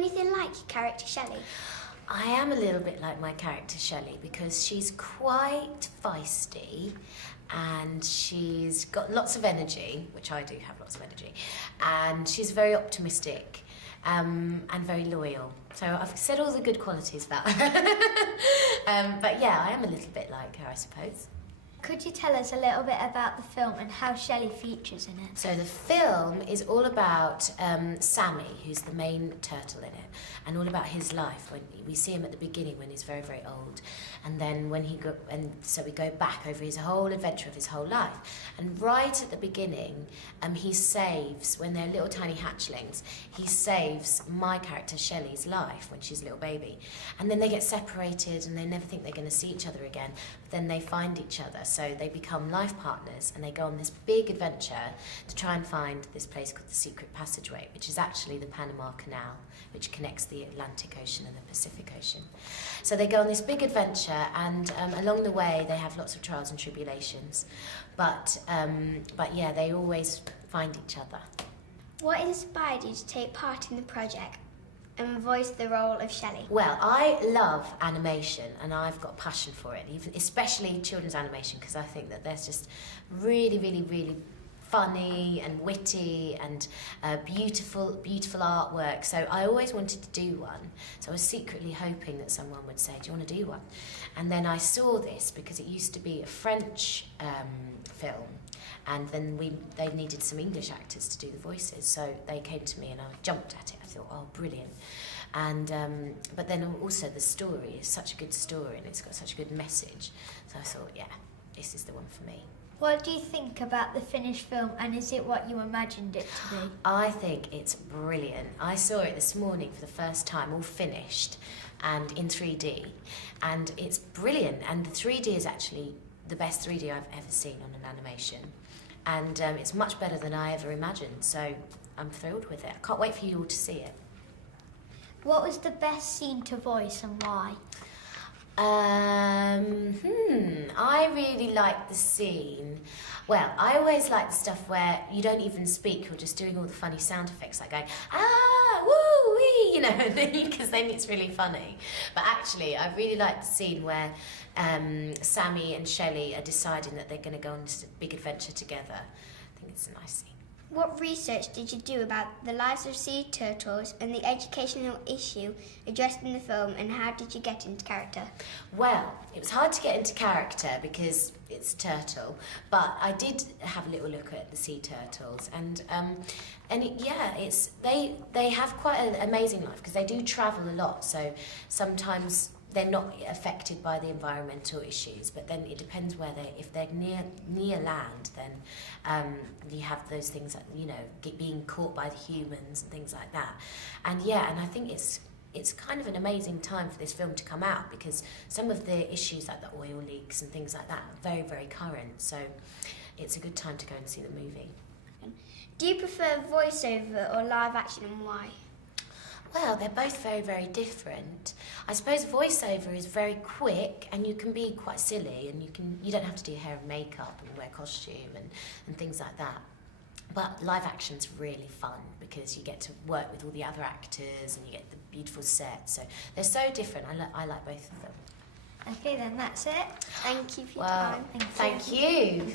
anything like your character Shelley? I am a little bit like my character Shelley because she's quite feisty and she's got lots of energy, which I do have lots of energy, and she's very optimistic and very loyal. So I've said all the good qualities about her. But yeah, I am a little bit like her, I suppose. Could you tell us a little bit about the film and how Shelley features in it? So the film is all about Sammy, who's the main turtle in it, and all about his life. When we see him at the beginning when he's very, very old, and then when so we go back over his whole adventure of his whole life. And right at the beginning, he saves, when they're little tiny hatchlings, he saves my character Shelley's life when she's a little baby. And then they get separated and they never think they're going to see each other again, but then they find each other. So they become life partners and they go on this big adventure to try and find this place called the Secret Passageway, which is actually the Panama Canal, which connects the Atlantic Ocean and the Pacific Ocean. So they go on this big adventure, and along the way they have lots of trials and tribulations. But yeah, they always find each other. What inspired you to take part in the project and voice the role of Shelley? Well, I love animation and I've got a passion for it, even especially children's animation, because I think that there's just really, really, really funny and witty and beautiful, beautiful artwork. So I always wanted to do one. So I was secretly hoping that someone would say, do you want to do one? And then I saw this because it used to be a French film, and then they needed some English actors to do the voices. So they came to me and I jumped at it. I thought, oh, brilliant. And but then also the story is such a good story and it's got such a good message. So I thought, yeah, this is the one for me. What do you think about the finished film, and is it what you imagined it to be? I think it's brilliant. I saw it this morning for the first time, all finished and in 3D, and it's brilliant. And the 3D is actually the best 3D I've ever seen on an animation, and it's much better than I ever imagined, so I'm thrilled with it. I can't wait for you all to see it. What was the best scene to voice and why? I really like the scene. Well, I always like the stuff where you don't even speak, you're just doing all the funny sound effects, like going, ah, woo, wee, you know, because then it's really funny. But actually, I really like the scene where Sammy and Shelley are deciding that they're going to go on this big adventure together. I think it's a nice scene. What research did you do about the lives of sea turtles and the educational issue addressed in the film, and how did you get into character? Well, it was hard to get into character because it's a turtle, but I did have a little look at the sea turtles, and they have quite an amazing life because they do travel a lot, so sometimes they're not affected by the environmental issues, but then it depends where if they're near land, then you have those things that, you know, being caught by the humans and things like that. And yeah, and I think it's kind of an amazing time for this film to come out because some of the issues like the oil leaks and things like that are very, very current. So it's a good time to go and see the movie. Do you prefer voiceover or live action, and why? Well, they're both very, very different. I suppose voiceover is very quick and you can be quite silly, and you don't have to do hair and makeup and wear costume and things like that. But live action's really fun because you get to work with all the other actors and you get the beautiful set. So they're so different. I like both of them. Okay, then that's it. Thank you for your well, time. Thank you.